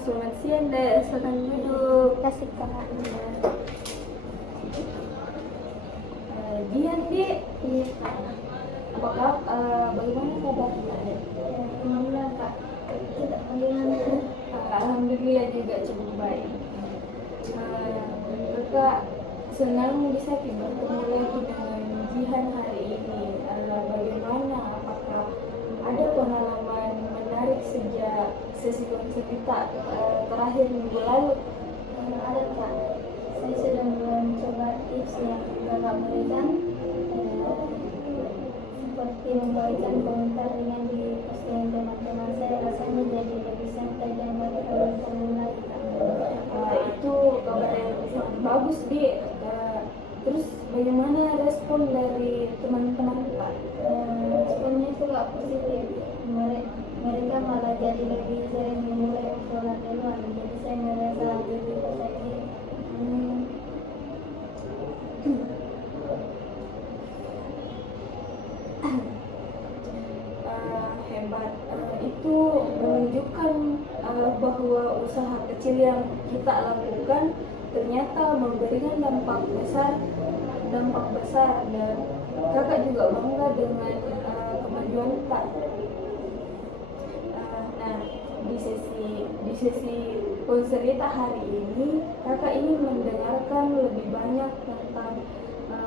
selamat siang Dek, silakan duduk. Kasih kakak. Dian Dek, Iya kak. bagaimana kabarnya Dek? Alhamdulillah kak. Tidak bagaimana? Alhamdulillah juga cukup baik. Kakak senang bisa bertemu lagi dengan Jihan hari ini. Bagaimana? Apakah ada pengalaman menarik sejak sesi konser kita terakhir minggu lalu? Ada kak. Saya sudah mulai mencoba tips yang kakak berikan, seperti membagikan komentar ringan di postingan teman-teman saya. Rasanya jadi lebih santai dan tidak terlalu formulaic kak. Itu kabar yang sangat bagus Dek. Terus bagaimana respon dari teman-teman Pak? Responnya itu gak positif. Mereka malah jadi lebih sering memulai obrolan duluan. Jadi saya merasa lebih percaya diri. Hebat. Itu menunjukkan bahwa usaha kecil yang kita lakukan ternyata memberikan dampak besar dan kakak juga bangga dengan kemajuan Kak. Nah, di sesi konser kita hari ini kakak ingin mendengarkan lebih banyak tentang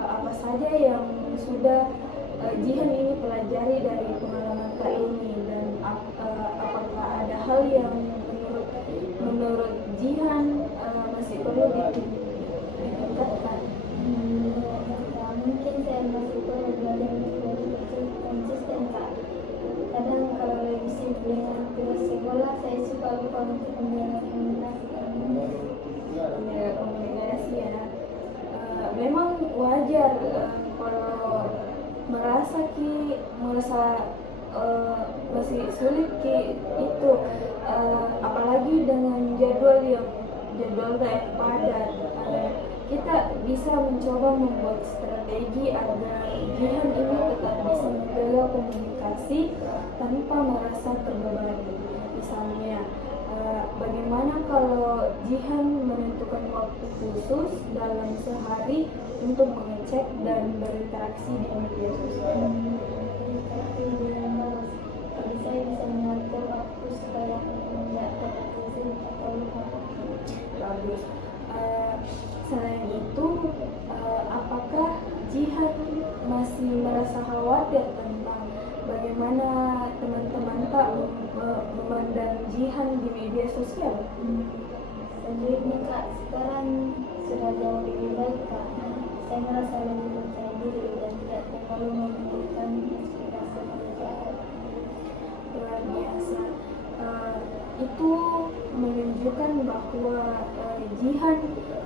apa saja yang sudah Jihan ini pelajari dari pengalaman Kak ini, dan apakah ada hal yang menurut Jihan masih perlu ditingkatkan? Mungkin saya masih perlu belajar untuk konsisten kak. Kadang kalau lagi sibuk dengan tugas sekolah, saya suka lupa untuk menjaga komunikasi. Ya, komunikasi ya. Memang wajar kalau merasa masih sulit itu, apalagi dengan jadwal yang padat. Kita bisa mencoba membuat strategi agar Jihan ini tetap bisa menjaga komunikasi tanpa merasa terbebani. Misalnya, bagaimana kalau Jihan menentukan waktu khusus dalam sehari untuk mengecek dan berinteraksi di media sosial? Jadi saya bisa mengatur waktu supaya tidak terkesima atau lupa. Bagus. Selain itu, apakah Jihan masih merasa khawatir tentang bagaimana teman-teman Kak memandang Jihan di media sosial? Sejujurnya kak, sekarang sudah jauh lebih baik kak. Saya merasa lebih percaya diri dan tidak terlalu memberikan ekspektasi masyarakat. Luar biasa. Itu menunjukkan bahwa Jihan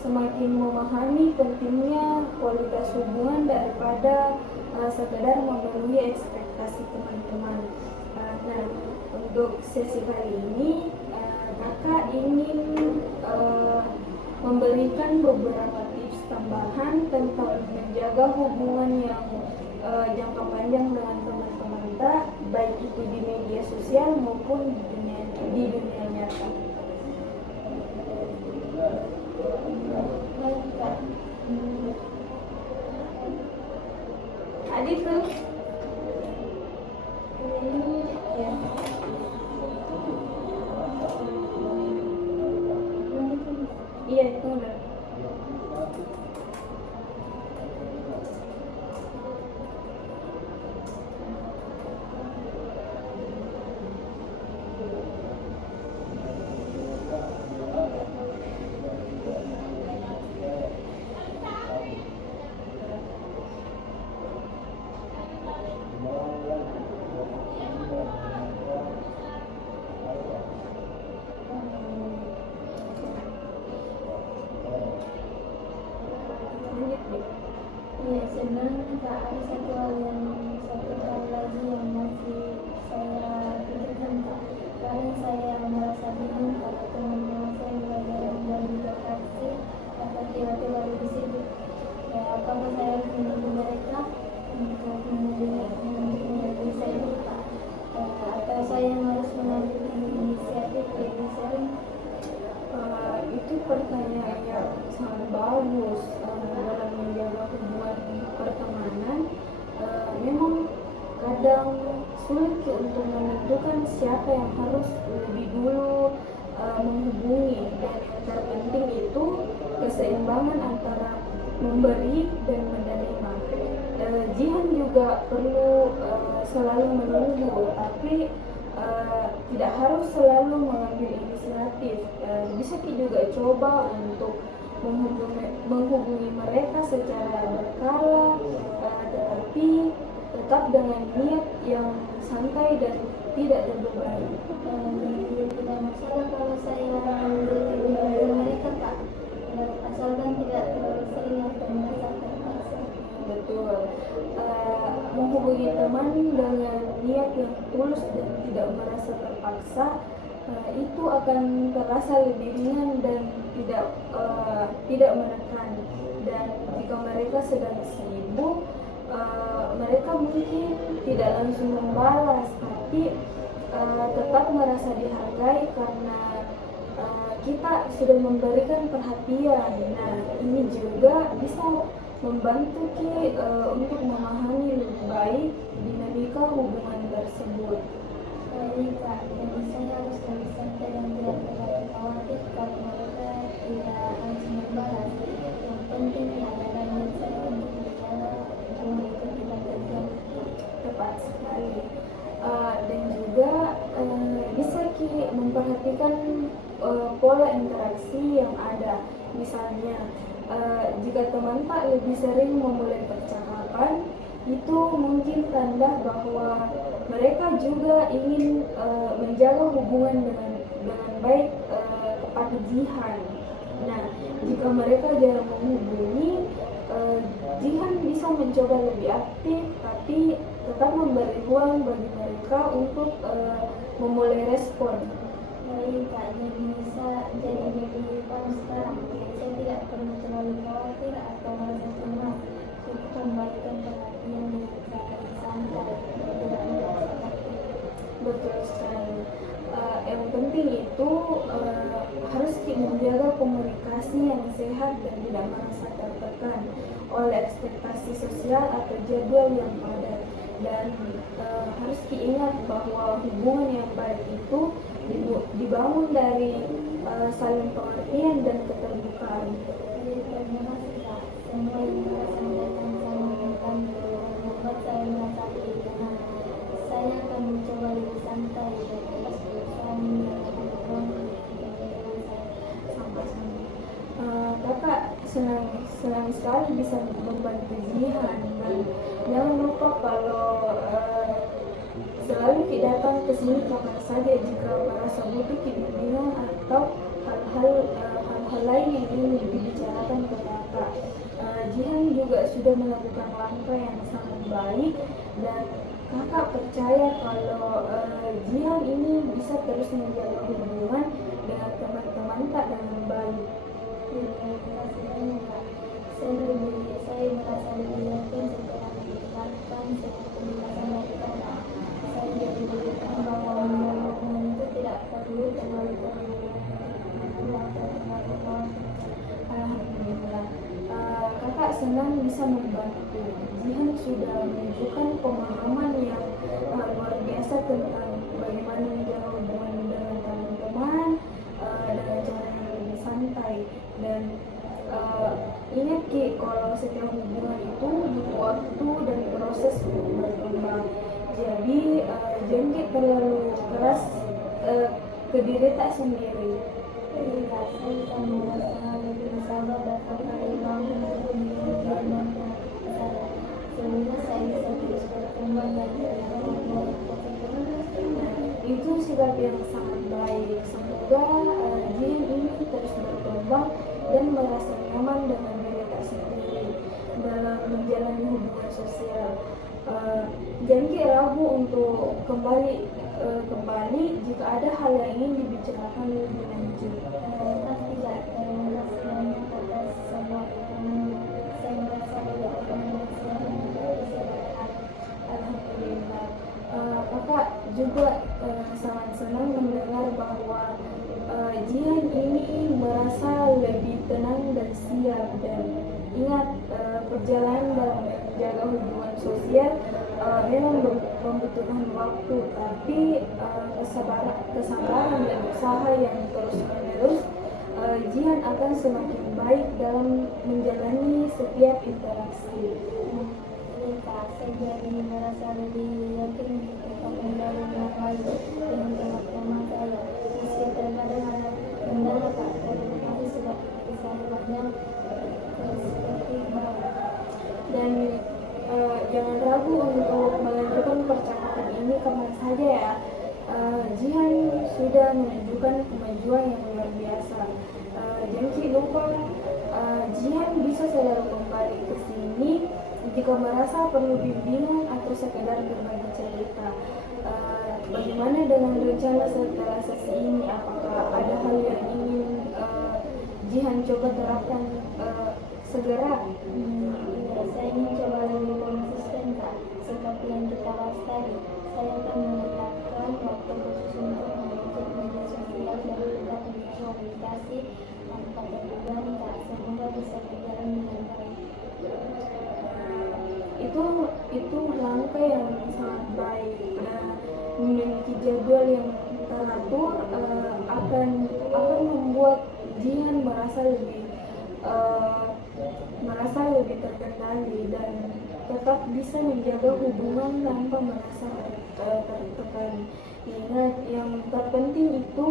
semakin memahami pentingnya kualitas hubungan daripada sekedar memenuhi ekspektasi teman-teman. Nah, untuk sesi kali ini kakak ingin memberikan beberapa tips tambahan tentang menjaga hubungan yang jangka panjang dengan teman-teman Kak, baik itu di media sosial maupun di dunia nyata. Baik kak. Adit tuh Ini ya. iya itu udah. Iya, sebenarnya kak ada satu hal lagi yang masih saya pikirkan kak. Kadang saya merasa bingung kalau teman-teman saya belajar dari interaksi atau tiba-tiba lebih sibuk. Ya, apakah saya harus menunggu mereka untuk menjadi saya lupa? Atau saya harus mengambil inisiatif lebih sering bagus dalam menjaga hubungan pertemanan. Memang kadang sulit untuk menentukan siapa yang harus lebih dulu menghubungi, dan yang terpenting itu keseimbangan antara memberi dan menerima. Jihan juga perlu selalu menunggu, tapi tidak harus selalu mengambil inisiatif. Bisa juga coba untuk menghubungi mereka secara berkala, tetapi tetap dengan niat yang santai dan tidak terbebani. Tidak masalah kalau saya menghubungi mereka, Kak, asalkan tidak terlalu sering atau merasa terpaksa. Betul. Menghubungi teman dengan niat yang tulus dan tidak merasa terpaksa, itu akan terasa lebih ringan dan tidak menekan. Dan jika mereka sedang sibuk, mereka mungkin tidak langsung membalas, tapi tetap merasa dihargai karena kita sudah memberikan perhatian. Nah, ini juga bisa membantu untuk memahami lebih baik dinamika hubungan tersebut. Baik, Kak, jadi saya harus lebih santai dan tidak terlalu khawatir kalau mereka tidak langsung membalas. Yang penting adalah niat saya untuk bicara hubungan itu tidak terjadi. Tepat sekali. Dan juga bisa memperhatikan pola interaksi yang ada. Misalnya, jika teman tak lebih sering memulai percakapan, itu mungkin tanda bahwa mereka juga ingin menjaga hubungan dengan baik kepada Jihan. Nah, jika mereka jarang menghubungi, Jihan bisa mencoba lebih aktif, tapi tetap memberi ruang bagi mereka untuk memulai respon. Baik, Kak, jadi lebih paham sekarang. Saya tidak perlu terlalu khawatir atau merasa cemas. Cukup memberikan perhatian dengan cara santai dan tidak merasa takut. Betul sekali. Yang penting itu harus menjaga komunikasi yang sehat dan tidak merasa tertekan oleh ekspektasi sosial atau jadwal yang padat. Dan harus diingat bahwa hubungan yang baik itu dibangun dari saling pengertian dan keterbukaan. Terima kasih, Kak. Semua yang Kak sampaikan sangat membantu dan membuat saya merasa lebih tenang. Saya akan mencoba lebih santai dan terus berusaha menjaga hubungan dengan saya. Sama-sama. Kakak senang sekali bisa membantu Jihan, dan jangan lupa kalau selalu datang ke sini kapan saja jika merasa butuh bimbingan atau hal-hal lain yang ingin dibicarakan ke kakak. Jihan juga sudah melakukan langkah yang sangat baik, dan kakak percaya kalau Jihan ini bisa terus menjaga hubungan dengan teman-teman tak dengan baik. Terima kasih banyak, Kak. Saya merasa lebih yakin setelah mendengarkan semua penjelasan dari Kakak. Saya jadi lebih paham bahwa menjaga hubungan itu tidak perlu terlalu Alhamdulillah. Kakak senang bisa membantu. Jihan sudah menunjukkan pemahaman yang luar biasa tentang bagaimana menjaga hubungan dengan teman-teman dengan cara yang lebih santai. Dan ingat kalau setiap hubungan itu butuh waktu dan proses untuk berkembang. Jadi jangan terlalu keras ke diri tak sendiri. Saya akan berusaha lebih bersabar dan berkembang untuk menjadi dan saya. Sehingga saya bisa terus berkembang dan Itu sikap yang sangat baik. Semoga Jihan ini terus berkembang dan merasa nyaman dengan diri tak sendiri dalam menjalani hubungan sosial. Jangan ragu untuk kembali jika ada hal yang ingin dibicarakan lebih lanjut. tidak banyak atas semua saya merasa lebih tenang dan siap menghadapi segala hal. Alhamdulillah. Kakak juga sangat senang mendengar bahwa Jihan ini merasa lebih tenang dan siap. Dan ingat, perjalanan dalam menjaga hubungan sosial memang membutuhkan waktu, tapi kesabaran dan usaha yang terus menerus, Jihan akan semakin baik dalam menjalani setiap interaksi. Jadi Kak, saya jadi merasa lebih yakin untuk menjalani hal dengan teman-teman saya. Meski terkadang ada kendala Kak, terima kasih sudah bisa banyak perspektif baru. Dan jangan ragu untuk melanjutkan percakapan ini kemana saja ya. Jihan sudah menunjukkan kemajuan yang luar biasa. Jangan lupa, Jihan bisa selalu kembali ke sini jika merasa perlu bimbingan atau sekedar berbagi cerita. Bagaimana dengan rencana setelah sesi ini? Apakah ada hal yang ingin Jihan coba terapkan segera? Saya ingin coba lebih konsisten Kak, seperti yang kita bahas tadi. Saya akan menetapkan waktu khusus untuk mengecek media sosial dan tetap komunikasi tanpa terbebani Kak. Semoga bisa berjalan dengan baik. Itu langkah yang sangat baik. Memiliki jadwal yang teratur akan membuat Jihan merasa lebih terkendali dan tetap bisa menjaga hubungan tanpa merasa tertekan. Ingat, yang terpenting itu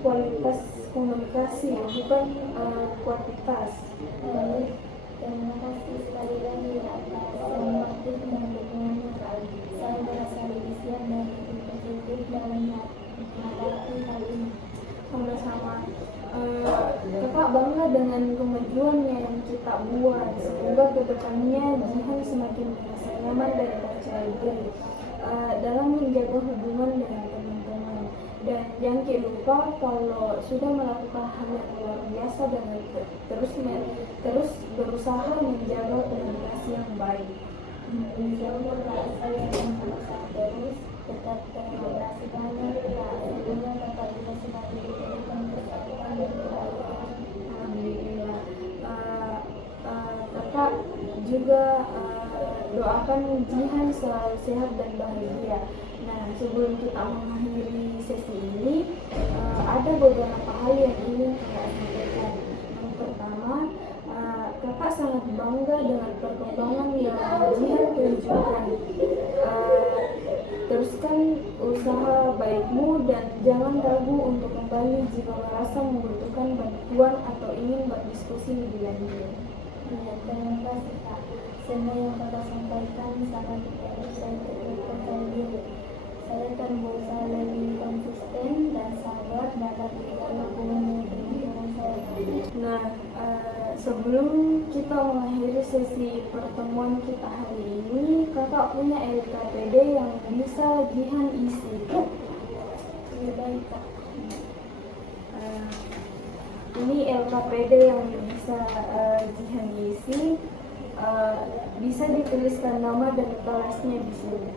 kualitas komunikasi, bukan kuantitas. Baik, terima kasih sekali lagi atas semua tips dan dukungannya Kak. Saya merasa lebih siap dan lebih positif dalam menghadapi hal ini. Sama-sama. Kakak bangga dengan kemajuan yang kita buat. Semoga kedepannya Jihan semakin merasa nyaman dan percaya diri dalam menjaga hubungan dengan teman-teman. Dan jangan lupa, kalau sudah melakukan hal yang luar biasa dan terus berusaha menjaga komunikasi yang baik. Insya Allah Kak, saya akan berusaha terus tetap terkomunikasi banyak Kak. Semoga Kakak juga semakin diberikan kesehatan dan kebaikan. Alhamdulillah. Kakak juga doakan Jihan selalu sehat dan bahagia. Nah, sebelum kita mengakhiri sesi ini, ada beberapa hal yang ingin kakak sampaikan. Yang pertama, kakak sangat bangga dengan perkembangan yang Jihan tunjukkan. Teruskan usaha baikmu dan jangan ragu untuk kembali jika merasa membutuhkan bantuan atau ingin berdiskusi lebih lanjut. Ya, terima kasih Kak. Semua yang Kakak sampaikan sangat membantu saya untuk percaya diri. Saya akan berusaha lebih konsisten dan sabar dalam menjaga hubungan dengan teman saya. Nah, sebelum kita mengakhiri sesi pertemuan kita hari ini, kakak punya LKPD yang bisa Jihan isi. Lebih baik Kak. Ini LKPD yang bisa Jihan isi. Bisa dituliskan nama dan kelasnya di sini.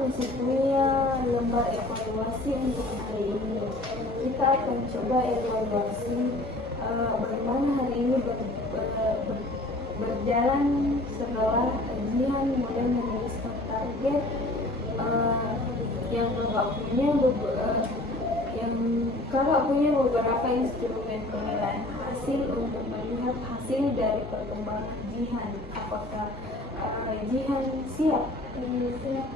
masih punya lembar evaluasi untuk hari ini. Kita akan coba evaluasi bagaimana hari ini berjalan setelah ujian mulai menuliskan target yang kakak punya beberapa instrumen penilaian hasil untuk melihat hasil dari perkembangan Jihan. Apakah Jihan siap? Siap.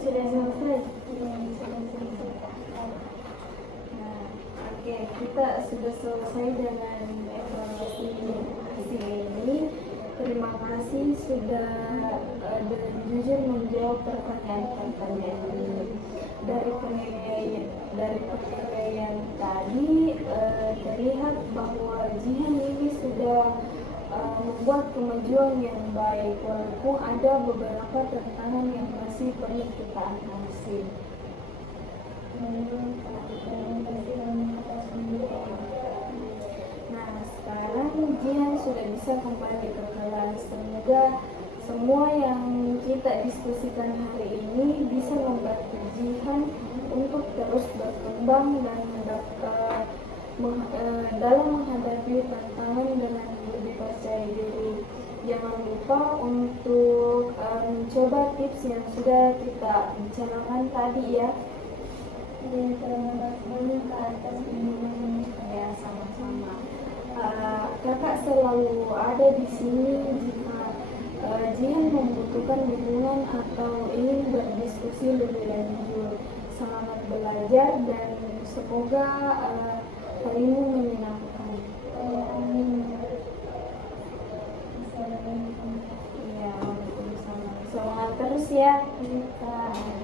Sudah selesai? Sudah selesai. Nah, oke, kita sudah selesai dengan evaluasi hasil ini. Terima kasih sudah dengan jujur menjawab pertanyaan-pertanyaan ini. Dari penilaian tadi terlihat bahwa Jihan ini sudah membuat kemajuan yang baik, walaupun ada beberapa tantangan yang masih perlu kita atasi. Nah, sekarang Jihan sudah bisa kembali ke kelas. Semoga semua yang kita diskusikan hari ini bisa membantu Jihan untuk terus berkembang dan dalam menghadapi tantangan dengan lebih percaya diri. Jangan lupa untuk mencoba tips yang sudah kita bicarakan tadi ya. Terima kasih atas bimbingannya. Ya, sama-sama. Kakak selalu ada di sini jika Jihan membutuhkan dukungan atau ingin berdiskusi lebih lanjut. Selamat belajar dan semoga harimu menyenangkan. Amin. Assalamualaikum. ya. Iya, Kak.